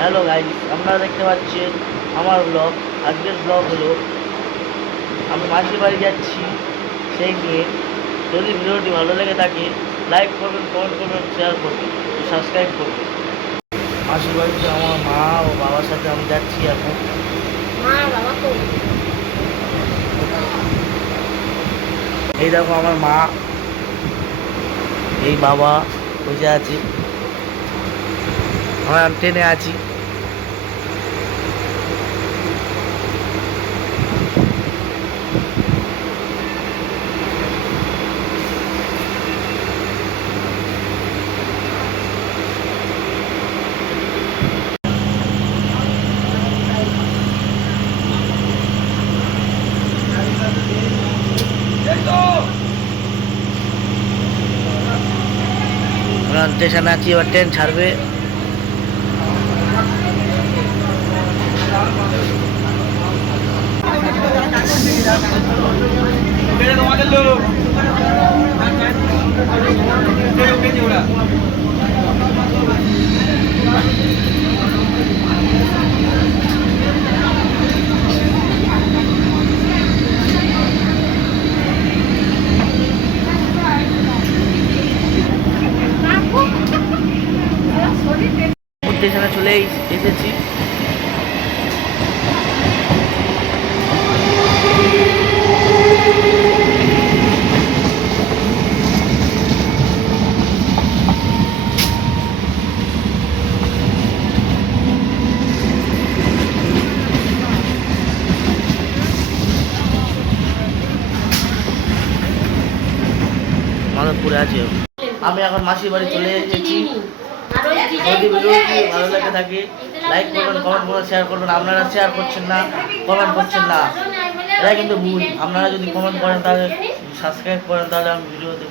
Hello guys, আপনারা দেখতে পাচ্ছেন আমার ব্লগ। আজকের ব্লগ হলো আমি মাসির বাড়ি যাচ্ছি, সেই নিয়ে। যদি ভিডিওটি ভালো লেগে থাকে লাইক করবেন, কমেন্ট করবেন, শেয়ার করবেন, সাবস্ক্রাইব করবেন। মাসির বাড়িতে আমার মা ও বাবার সাথে আমি যাচ্ছি এখন। এই দেখো আমার মা, এই বাবা বসে আছে, আমরা ট্রেনে আছি। আমরা স্টেশনে আছি, এবার ট্রেন ছাড়বে। তোমাদের লোক স্টেশনে চলে এসেছি। মাধবপুরে আছি আমি এখন মাসির বাড়ি চলে এসেছি। যদি ভিডিওটি ভালো লাগে থাকে লাইক করবেন, কমেন্ট করবেন, শেয়ার করবেন। আপনারা শেয়ার করছেন না, কমেন্ট করছেন না, এটা কিন্তু ভুল। আপনারা যদি কমেন্ট করেন, তাহলে সাবস্ক্রাইব করেন, তাহলে আমি ভিডিওতে